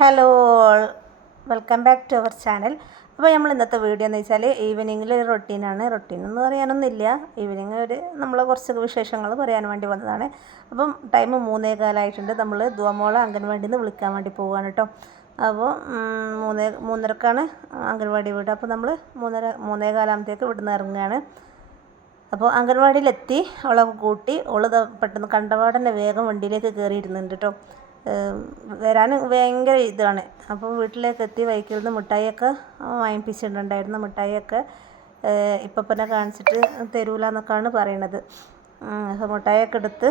Hello all, welcome back to our channel. അപ്പോൾ നമ്മൾ ഇന്നത്തെ വീഡിയോ എന്ന് വെച്ചാൽ ഈവനിങ്ങിൽ ഒരു റൊട്ടീൻ എന്ന് പറയാനൊന്നുമില്ല. ഈവനിങ് നമ്മളെ കുറച്ച് വിശേഷങ്ങൾ പറയാൻ വേണ്ടി വന്നതാണ്. അപ്പം ടൈം 3:15 നമ്മൾ ദുവമോളെ അംഗൻവാടിയിൽ നിന്ന് വിളിക്കാൻ വേണ്ടി പോവുകയാണ് കേട്ടോ. അപ്പോൾ 3:30ക്കാണ് അംഗൻവാടി വീട്. അപ്പോൾ നമ്മൾ 3:15 ഇവിടുന്ന് ഇറങ്ങുകയാണ്. അപ്പോൾ അംഗൻവാടിയിലെത്തി അവളെ കൂട്ടി പെട്ടെന്ന് കണ്ടപാടന്നെ വേഗം വണ്ടിയിലേക്ക് കയറിയിരുന്നുണ്ട് കേട്ടോ. വരാൻ ഭയങ്കര ഇതാണ്. അപ്പോൾ വീട്ടിലേക്ക് എത്തി വൈക്കിൽ നിന്ന് മിഠായിയൊക്കെ വാങ്ങിപ്പിച്ചിട്ടുണ്ടായിരുന്നു. മിഠായിയൊക്കെ ഇപ്പനെ കാണിച്ചിട്ട് തരൂല എന്നൊക്കെയാണ് പറയണത്. അപ്പോൾ മിഠായിയൊക്കെ എടുത്ത്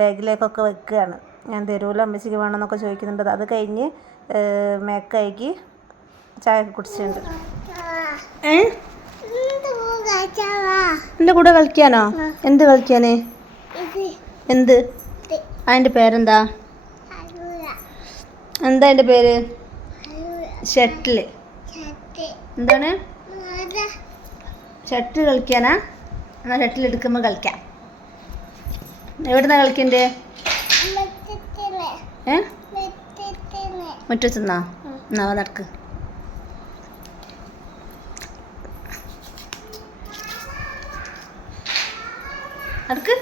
ബാഗിലേക്കൊക്കെ വെക്കുകയാണ്. ഞാൻ തരൂല, അമ്മച്ചിക്ക് വേണമെന്നൊക്കെ ചോദിക്കുന്നുണ്ട്. അത് കഴിഞ്ഞ് മേക്കായിക്ക് ചായ ഒക്കെ കുടിച്ചിട്ടുണ്ട്. എൻ്റെ കൂടെ കളിക്കാനോ? എന്ത് കളിക്കാന്? എന്ത്? അതിൻ്റെ പേരെന്താ? എന്താ എൻ്റെ പേര്? ഷട്ടിൽ. എന്താണ്? ഷട്ടിൽ കളിക്കാനാ? എന്നാൽ ഷട്ടിൽ എടുക്കുമ്പോൾ കളിക്കാം. എവിടുന്നാ കളിക്കണ്ടേ? മുറ്റത്തുനിന്നാ? എന്നാ നടക്ക്. നടക്ക്.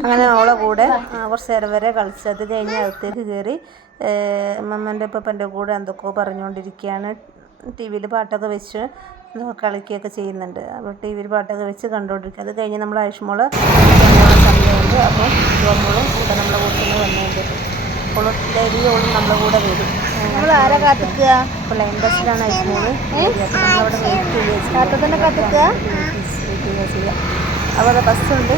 അങ്ങനെ അവളെ കൂടെ കുറച്ച് നേരം വരെ കളിച്ച് അത് കഴിഞ്ഞ് അകത്തേക്ക് കയറി മമ്മൻ്റെ പപ്പൻ്റെ കൂടെ എന്തൊക്കെയോ പറഞ്ഞുകൊണ്ടിരിക്കുകയാണ്. ടി വിയിൽ പാട്ടൊക്കെ വെച്ച് കളിക്കുകയൊക്കെ ചെയ്യുന്നുണ്ട്. അപ്പോൾ ടി വിയിൽ പാട്ടൊക്കെ വെച്ച് കണ്ടുകൊണ്ടിരിക്കുക. അത് കഴിഞ്ഞ് നമ്മൾ ആയുഷ്മോള് സമയമുണ്ട്. അപ്പോൾ ജോമോളും കൂടെ നമ്മളെ കൂടെ വന്നിട്ടുണ്ട്. അവളും ഡെയിലി അവളും നമ്മളെ കൂടെ വരും. നമ്മൾ ആരാ കാത്തിക്കുക? അപ്പോൾ ലൈൻ ബസ്സിലാണ് ആയുഷ്മോള്. അപ്പോൾ നമ്മളവിടെ വെയിറ്റ് ചെയ്യുക. അപ്പോൾ അത് ബസ്സുണ്ട്,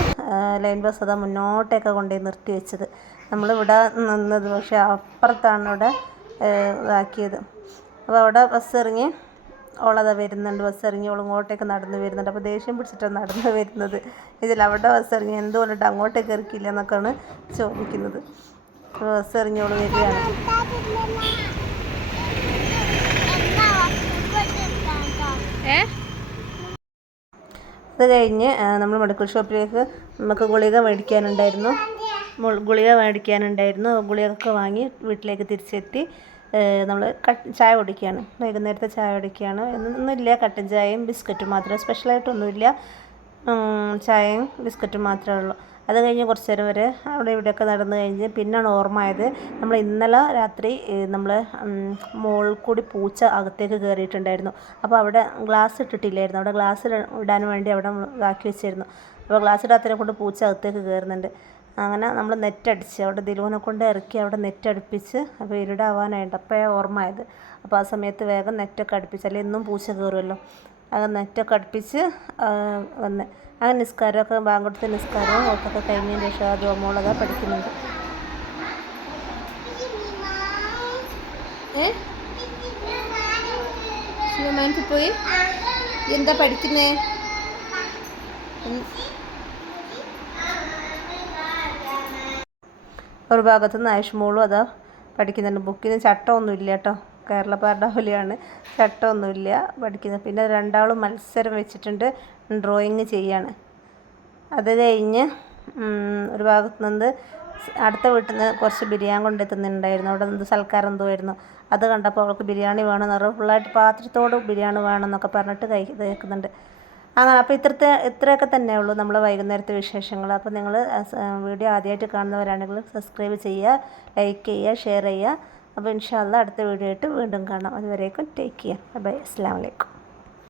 ലൈൻ ബസ് അതാ മുന്നോട്ടേക്ക് കൊണ്ടുപോയി നിർത്തി വെച്ചത്. നമ്മളിവിടെ നിന്നത്, പക്ഷേ അപ്പുറത്താണ് ഇവിടെ ഇതാക്കിയത്. അപ്പോൾ അവിടെ ബസ് ഇറങ്ങി ഓളതാ വരുന്നുണ്ട്. ബസ് ഇറങ്ങി ഓൾ ഇങ്ങോട്ടേക്ക് നടന്ന് വരുന്നുണ്ട്. അപ്പോൾ ദേഷ്യം പിടിച്ചിട്ടാണ് നടന്ന് വരുന്നത്. അവിടെ ബസ് ഇറങ്ങി എന്തുകൊണ്ടിട്ട് അങ്ങോട്ടേക്ക് ഇറക്കില്ല എന്നൊക്കെയാണ് ചോദിക്കുന്നത്. അപ്പോൾ ബസ് ഇറങ്ങി ഓൾ വരികയാണ്. അത് കഴിഞ്ഞ് നമ്മൾ മെഡിക്കൽ ഷോപ്പിലേക്ക് നമുക്ക് ഗുളിക മേടിക്കാനുണ്ടായിരുന്നു. ഗുളികയൊക്കെ വാങ്ങി വീട്ടിലേക്ക് തിരിച്ചെത്തി നമ്മൾ ചായ കുടിക്കുകയാണ്. വൈകുന്നേരത്തെ ചായ കുടിക്കുകയാണ്. ഒന്നുമില്ല, കട്ടൻ ചായയും ബിസ്ക്കറ്റും മാത്രമേ, സ്പെഷ്യലായിട്ടൊന്നുമില്ല. ചായയും ബിസ്ക്കറ്റും മാത്രമേ ഉള്ളൂ. അത് കഴിഞ്ഞ് കുറച്ച് നേരം വരെ അവിടെ ഇവിടെയൊക്കെ നടന്നു കഴിഞ്ഞ് പിന്നാണ് ഓർമ്മയായത്, നമ്മൾ ഇന്നലെ രാത്രി നമ്മൾ മുകളിൽ കൂടി പൂച്ച അകത്തേക്ക് കയറിയിട്ടുണ്ടായിരുന്നു. അപ്പോൾ അവിടെ ഗ്ലാസ് ഇട്ടിട്ടില്ലായിരുന്നു. അവിടെ ഗ്ലാസ് ഇടാൻ വേണ്ടി അവിടെ ഇതാക്കി വെച്ചിരുന്നു. അപ്പോൾ ഗ്ലാസ് ഇടാത്തതിനെ കൊണ്ട് പൂച്ച അകത്തേക്ക് കയറുന്നുണ്ട്. അങ്ങനെ നമ്മൾ നെറ്റടിച്ച് അവിടെ ദിലുവിനെ കൊണ്ട് ഇറക്കി അവിടെ നെറ്റടുപ്പിച്ച്. അപ്പോൾ ഇരുടാവാനായിട്ട് അപ്പോഴേ ഓർമ്മയായത്. അപ്പോൾ ആ സമയത്ത് വേഗം നെറ്റൊക്കെ അടുപ്പിച്ച്, അല്ലെങ്കിൽ എന്നും പൂച്ച കയറുമല്ലോ. അത് നെറ്റൊക്കെ അടുപ്പിച്ച് വന്ന് അങ്ങനെ നിസ്കാരമൊക്കെ ബാങ്ക് കൊടുത്ത് നിസ്കാരവും ഒക്കെ കഴിഞ്ഞതിന് ശേഷം അത് മോളതാ പഠിക്കുന്നുണ്ട്. പോയി എന്താ പഠിക്കുന്നേ? ഒരു ഭാഗത്തു നിന്ന് ആയുഷ്മോളും അതാ പഠിക്കുന്നുണ്ട്. ബുക്കിന് ചട്ടമൊന്നുമില്ല കേട്ടോ, കേരള പാഠാവലിയാണ്, ചട്ടമൊന്നുമില്ല പഠിക്കുന്നത്. പിന്നെ രണ്ടാളും മത്സരം വെച്ചിട്ടുണ്ട്, ഡ്രോയിങ് ചെയ്യാണ്. അത് കഴിഞ്ഞ് ഒരു ഭാഗത്ത് നിന്ന് അടുത്ത വീട്ടിൽ നിന്ന് കുറച്ച് ബിരിയാണി കൊണ്ടെത്തുന്നുണ്ടായിരുന്നു. അവിടെ നിന്ന് സൽക്കാരം എന്തോ ആയിരുന്നു. അത് കണ്ടപ്പോൾ അവൾക്ക് ബിരിയാണി വേണമെന്ന് പറഞ്ഞു. ഫുള്ളായിട്ട് പാത്രത്തോട് ബിരിയാണി വേണമെന്നൊക്കെ പറഞ്ഞിട്ട് കേൾക്കുന്നുണ്ട്. അങ്ങനെ അപ്പോൾ ഇത്രയൊക്കെ തന്നെ ഉള്ളൂ നമ്മൾ വൈകുന്നേരത്തെ വിശേഷങ്ങൾ. അപ്പോൾ നിങ്ങൾ വീഡിയോ ആദ്യമായിട്ട് കാണുന്നവരാണെങ്കിൽ സബ്സ്ക്രൈബ് ചെയ്യുക, ലൈക്ക് ചെയ്യുക, ഷെയർ ചെയ്യുക. അപ്പോൾ ഇൻഷാ അല്ലാഹ് അടുത്ത വീഡിയോ ആയിട്ട് വീണ്ടും കാണാം. അതുവരേക്കും ടേക്ക് കെയർ. ബൈ. അസ്സലാമു അലൈക്കും.